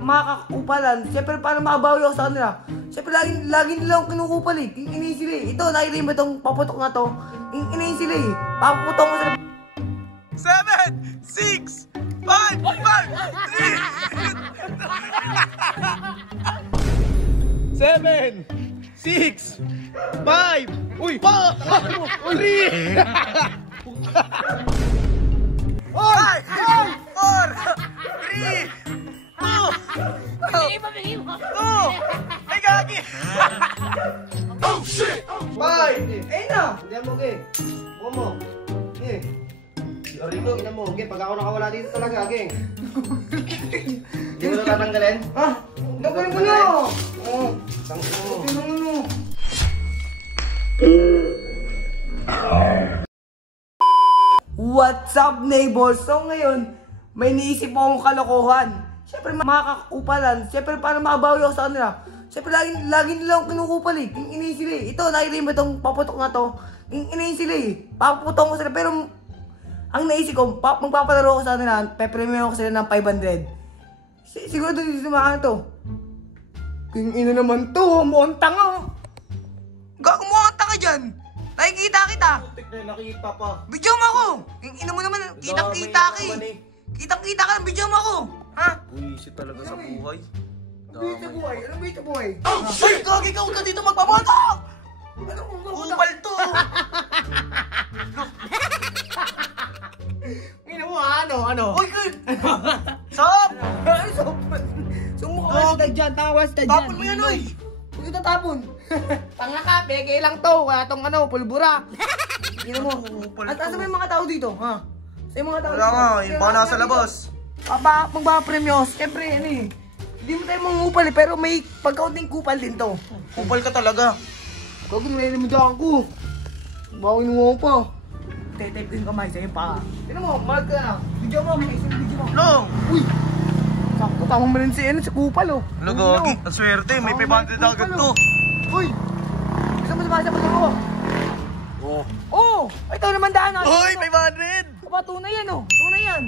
makakakupalan. Siyempre, paano makabawi ako sa kanila? Siyempre, lagi nila akong kinukupal eh. Inginayin sila eh. Ito, nakita mo itong paputok na to. Inginayin sila eh. Paputok ko sila. 7, 6, 5, 4, 3. 7, 6, 5, uy, 4, 3. 5, 4, 3, 2. Ay, gagi! Oh, shit! 5! Ayun na! Hindi mo, okay. Huwag mo. Okay. Rico, ina mo. Okay, pag ako nakawala dito talaga, okay. Hindi mo na tatanggalin? Ha? Tanggalin mo na! Oo. Tanggalin mo na. What's up, neighbors? So ngayon, may naisip akong kalokohan. Siyempre, makakakupalan. Siyempre, paano makabawi ako sa kanila? Siyempre, lagi nila akong kinukupal eh. Inginayin sila eh. Ito, nakita mo itong paputok na to. Inginayin sila eh. Paputok ko sila. Pero, ang naisip ko, magpapalaro ko sa kanila. Pepremyo ko sila ng 500. Siguro dito sumakan to. King ina naman to. Mukhang tanga. Gago mo ang tanga dyan. Nakikita kita. Nakikita pa. Video mo ako. King ina mo naman. Kitang-kita ka eh. Kitang-kita ka ng video mo ako. Ha? Buwisit talaga sa buhay. Buwisit sa buhay? Anong buwisit sa buhay? Ay, gagi ka! Huwag ka dito magpamotok! Ano kung kupal to! Ngino mo ano? Uy, good! Sop! Ay, sop! Sumukha ka dyan, tawas ka dyan. Tapon mo yan, oy! Huwag kita tapon. Tanga ka, peke lang to. Kaya tong pulbura. Ngino mo. At asa ba yung mga tao dito? Ha? Sa yung mga tao dito? Wala nga, yung baka nasa labas. Magpapapremyo, siyempre, hindi mo tayo mangupal eh, pero may pagkaunting kupal din to. Kupal ka talaga. Huwag mo nalilimutan ko. Bawin mo pa. Tape ko yung kamay sa yung paa. Tignan mo, mahal ka na. Video mo, may isang video mo. Long! Uy! Sakto, tamang mo rin si kupal oh. Ano gagi? Ang swerte, may 500 agad to. Uy! Gusto mo sa ko? Oh. Oh! Ito naman daan natin. Uy, 500! Aba, tunay yan oh. Tunay yan.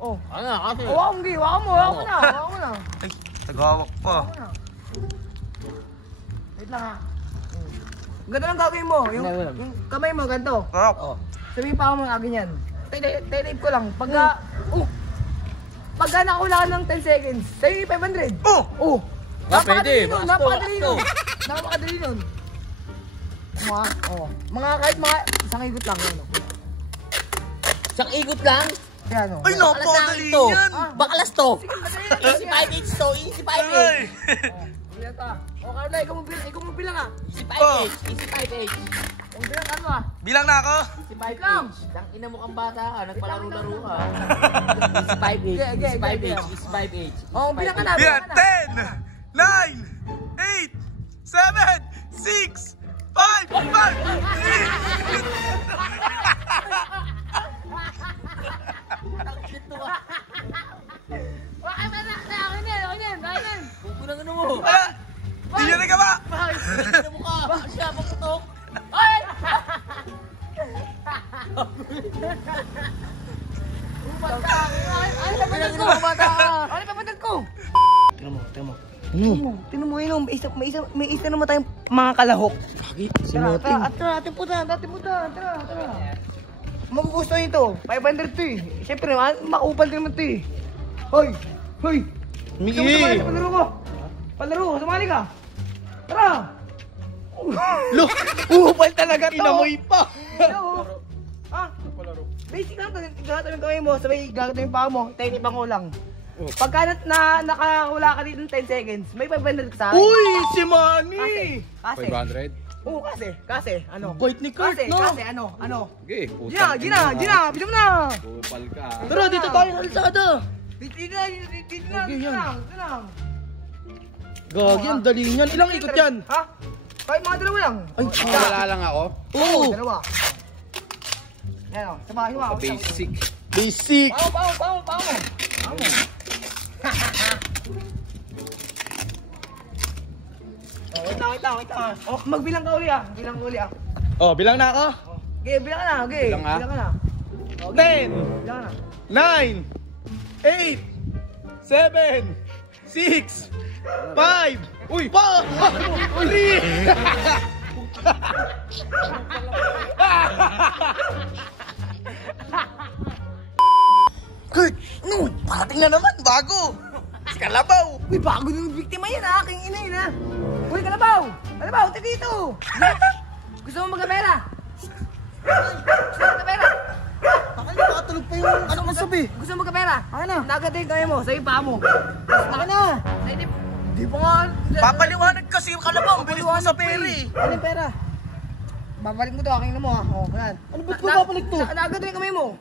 Oh. Ano, kasi? Hawakan mo na. Ay, tagawak pa. Wait lang ha. Ganito lang gagawin mo. Yung kamay mo, ganito. Oh. Sabihin pa ako mga ganyan. Tape ko lang. Pagka nakawala ng 10 seconds, sa'yo yung 500. Oh! Napakadali nun. Mga kahit isang igot lang. Isang igot lang? Yan o. Ay, napakadali yan! Bakalas to! Easy 5H to! Easy 5H! Bilang ka. O Carla, ikaw mo bilang ha. Easy 5H! Easy 5H! Ang bilang ano ha. Bilang na ako? Easy 5H! Ang ina mo kang bata ka, nagpalaro-laro ka. Easy 5H! Easy 5H! Easy 5H! O, bilang ka na. Bilang 10, 9, 8, 7, 6, 5, 4, 3. Kukulang ano mo? Hindi nyo ka ba? Ano mo ka? Siya, paputok! Ay! Ay, napatag ko! Ay, napatag ko! Tingnan mo, may isa naman tayong mga kalahok. Tara, atin puta. Magugustuhan ito. 500 to eh. Siyempre, makupal din naman to eh. Hoy! Migi! Palaro, sumali ka! Tara! Look! Upal talaga to! Inamoy pa! Ha? Basic lang to. Gagawin yung kamay mo, sabay gagawin yung paa mo. Tainipang ko lang. Pagka nakawala ka dito ng 10 seconds, may 500 ka sa akin. Uy! Si Manny! Kasi. 500? Oo, kasi, ano? Bait ni Kurt, no? Kasi, ano? Okay, Gina, bilang mo na! Kupal ka. Tara, dito tayo sa kalsada! Dito lang. Gagi, ang dali niyan. Ilang ikot yan? Ha? Kahit mga dalawa lang. Ay, Wala lang ako. Oo! Dalawa. Yan o, sa mga hiwa. Basic. Basic! Pao mo. Wait lang. Magbilang ka uli ah. Oh, bilang na ako. Okay, bilang ka na. Bilang ka? Bilang ka na. 10, Bilang ka na. 9, 8, 7, 6, 5, uy, 4, 3. Kurt, no, parating na naman, bago. Si Kalabaw. Uy, bago ng biktima yan ha. Aking ina yun ha. Uy, Kalabaw! Kalabaw, tayo dito! Gusto mo magkapera? Gusto mo magkapera? Bakit nakatulog pa yung ano masabi? Gusto mo magkapera? Akin na. Nagating kayo mo, sa ipa mo. Akin na! Ay, di pa nga... Papaliwanag kasi yung Kalabaw, bilis mo sa peri. Ano yung pera? Babalik mo to, aking na mo ha. O, yan. Ano ba't mo babalik to? Nagating kamay mo.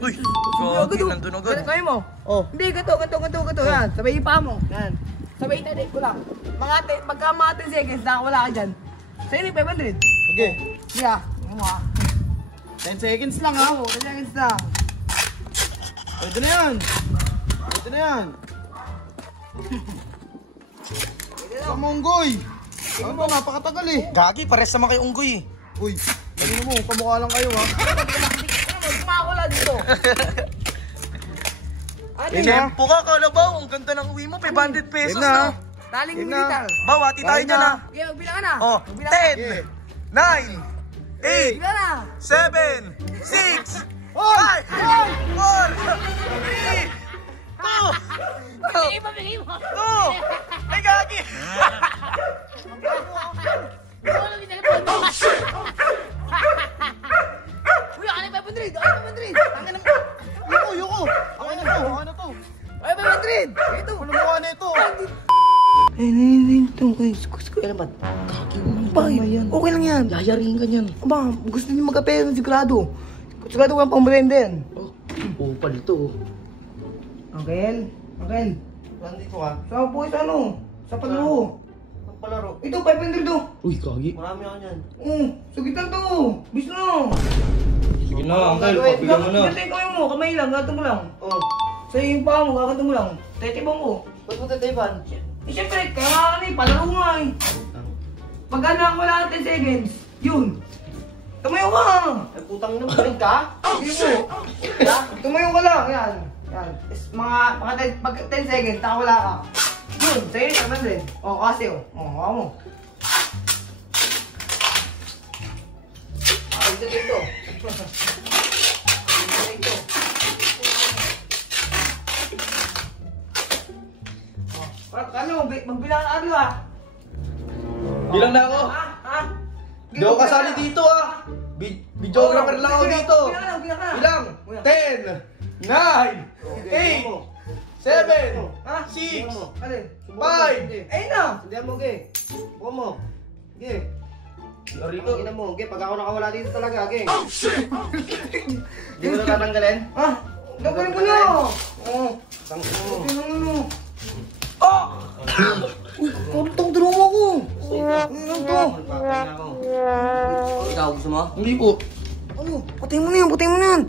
Uy, Agad, gagi, nandun agad. Ganun kayo mo. Oh. Hindi, ganito. Yan, sabay ipa mo. Yan. Sabay itadik ko lang. Pagka mga 10 seconds, nakawala ka dyan. Sa'yo ni 500. Okay, Sige ha. Ano mo ha? 10 seconds lang ha. Oo, 10 seconds lang. Pwede na yan. Pwede na yan. Sa Monggoy. Ano ba, napakatagal eh. Gagi, pares naman kayo unggoy eh. Uy, ano mo, kamukha lang kayo ha. Kumakula dito. Ano yun? Tempo ka, Kalabaw. Ang ganda ng uwi mo, 500 pesos na. Taling Game na. militar. Baw, hati tayo dyan ha. Okay, magbilang ka na. Oh, Magbilang ka. 10, 9, 8, Magbilang na. 7, 6, 5, 4, 3, 2, Ibabigay mo. 2. Ay, gagi. Uy, ako na 500. Ako na 500. Tangin na mo. Yuko. Ako na to. Ay, 500. Ito. Ano mukha na ito? Ito. Gusto ko alam ba't? Okay lang yan. Yayarihin ka niyan. Aba, gusto niyo magkapera sigurado. Sigurado ko ang pang-brand din. Oh, upal ito. Uncle. Nandito ka. Sa po sa ano? Sa palaro. Palaro. Ito, 500 to. Uy, kagi. Marami ako niyan. Sugitan to. Bis na. Sige na, Uncle. Pagbigyan mo na. Gatay kayo mo, kamay lang, gato mo lang. Oh. Sa yung paa mo, gagato mo lang. Tetibang ko. Ba't mo tatipan? Eh, syempre, kaya nga kami, palaro nga eh. Pag ano ako wala 10 seconds, yun. Tumayo ka! Ay, putang ina, galing ka? Sige mo. Tumayo ka lang, yan. Yan. Mga 10 seconds, nakawala ka. Yun, sa'yo yung naman din. O, kasi o. O, hawa mo. Ito dito. Dito. Ano, magbilang na ano ah. Bilang na ako. Ha? Hindi ako kasali dito ah. Videographer lang ako dito. Bilang. 10, 9, 8, 7, 6, 5. Ayun na. Sundihan mo, Ge. Buka mo. Ge. Rito. Ina mo, Ge. Pag ako nakawala dito talaga, Ge. Hindi mo na tatanggalin? Ha? Gagawin ko na. Oo. Tanggalin mo. Tingnan mo. Uy, karutang dalawa ko. Ano to? Ikaw, gusto mo? Hindi po. Ano? Patayin mo na yan.